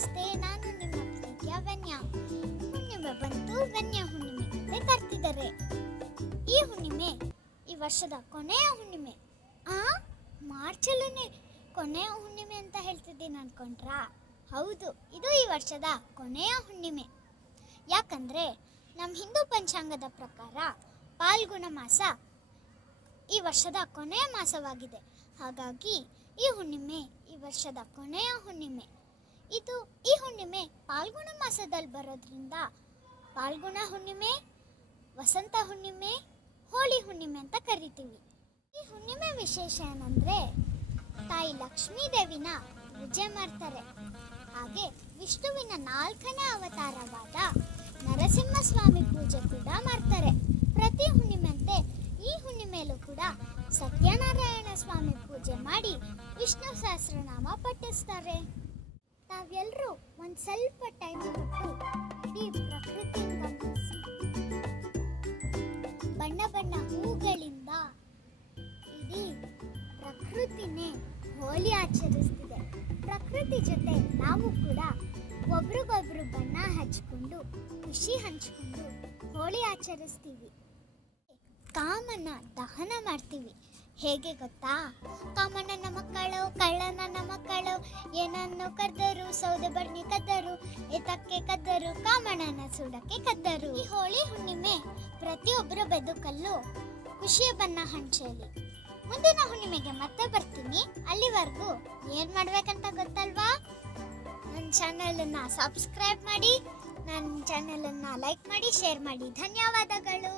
ನಮಸ್ತೆ, ನಾನು ನಿಮ್ಮ ಪ್ರೀತಿಯ ವೆನ್ಯ ಹುಣ್ಣಿಮೆ ಬಂತು ವನ್ಯ ಹುಣ್ಣಿಮೆ ಅಂತ ಕರ್ತಿದ್ದಾರೆ ಈ ಹುಣ್ಣಿಮೆ, ಈ ವರ್ಷದ ಕೊನೆಯ ಹುಣ್ಣಿಮೆ. ಆ ಮಾರ್ಚಲ್ಲೇ ಕೊನೆಯ ಹುಣ್ಣಿಮೆ ಅಂತ ಹೇಳ್ತಿದ್ದೀನಿ ಅನ್ಕೊಂಡ್ರಾ? ಹೌದು, ಇದು ಈ ವರ್ಷದ ಕೊನೆಯ ಹುಣ್ಣಿಮೆ. ಯಾಕಂದ್ರೆ ನಮ್ಮ ಹಿಂದೂ ಪಂಚಾಂಗದ ಪ್ರಕಾರ ಪಾಲ್ಗುಣ ಮಾಸ ಈ ವರ್ಷದ ಕೊನೆಯ ಮಾಸವಾಗಿದೆ. ಹಾಗಾಗಿ ಈ ಹುಣ್ಣಿಮೆ ಈ ವರ್ಷದ ಕೊನೆಯ ಹುಣ್ಣಿಮೆ. ಇದು ಈ ಹುಣ್ಣಿಮೆ ಪಾಲ್ಗುಣ ಮಾಸದಲ್ಲಿ ಬರೋದ್ರಿಂದ ಪಾಲ್ಗುಣ ಹುಣ್ಣಿಮೆ, ವಸಂತ ಹುಣ್ಣಿಮೆ, ಹೋಳಿ ಹುಣ್ಣಿಮೆ ಅಂತ ಕರಿತೀವಿ. ಈ ಹುಣ್ಣಿಮೆ ವಿಶೇಷ ಏನಂದ್ರೆ ತಾಯಿ ಲಕ್ಷ್ಮೀ ದೇವಿನ ಪೂಜೆ ಮಾಡ್ತಾರೆ. ಹಾಗೆ ವಿಷ್ಣುವಿನ ನಾಲ್ಕನೇ ಅವತಾರವಾದ ನರಸಿಂಹಸ್ವಾಮಿ ಪೂಜೆ ಕೂಡ ಮಾಡ್ತಾರೆ. ಪ್ರತಿ ಹುಣ್ಣಿಮೆಂತೆ ಈ ಹುಣ್ಣಿಮೆಯಲ್ಲೂ ಕೂಡ ಸತ್ಯನಾರಾಯಣ ಸ್ವಾಮಿ ಪೂಜೆ ಮಾಡಿ ವಿಷ್ಣು ಸಹಸ್ರನಾಮ ಪಠಿಸ್ತಾರೆ. ಒಂದು ಸ್ವಲ್ಪ ಟೈಮ್ ಕೊಟ್ಟು ಈ ಪ್ರಕೃತಿ ಗಮನಿಸಿ ಬಣ್ಣ ಬಣ್ಣ ಹೂಗಳಿಂದ ಇಡೀ ಪ್ರಕೃತಿನೇ ಹೋಲಿ ಆಚರಿಸ್ತಿದೆ. ಪ್ರಕೃತಿ ಜೊತೆ ನಾವು ಕೂಡ ಒಬ್ರಿಗೊಬ್ರು ಬಣ್ಣ ಹಚ್ಕೊಂಡು, ಖುಷಿ ಹಂಚ್ಕೊಂಡು ಹೋಳಿ ಆಚರಿಸ್ತೀವಿ. ಕಾಮನ ದಹನ ಮಾಡ್ತೀವಿ. ಹೇಗೆ ಗೊತ್ತಾ? ಕಾಮಣ್ಣನ ಮಕ್ಕಳು ಕಳ್ಳನ ಮಕ್ಕಳು. ಏನನ್ನು ಕದ್ದರು? ಸೌದೆ ಬಣ್ಣಿ ಕದ್ದರು, ಎತ್ತಕ್ಕೆ ಕದ್ದರು, ಕಾಮಣ್ಣನ ಸುಡಕ್ಕೆ ಕದ್ದರು. ಈ ಹೋಳಿ ಹುಣ್ಣಿಮೆ ಪ್ರತಿಯೊಬ್ಬರು ಬದುಕಲ್ಲು ಖುಷಿಯ ಬಣ್ಣ ಹಂಚಲಿ. ಮುಂದಿನ ಹುಣ್ಣಿಮೆಗೆ ಮತ್ತೆ ಬರ್ತೀನಿ. ಅಲ್ಲಿವರೆಗೂ ಏನ್ ಮಾಡ್ಬೇಕಂತ ಗೊತ್ತಲ್ವಾ? ನನ್ನ ಚಾನಲನ್ನು ಸಬ್ಸ್ಕ್ರೈಬ್ ಮಾಡಿ, ನನ್ನ ಚಾನಲನ್ನು ಲೈಕ್ ಮಾಡಿ ಶೇರ್ ಮಾಡಿ. ಧನ್ಯವಾದಗಳು.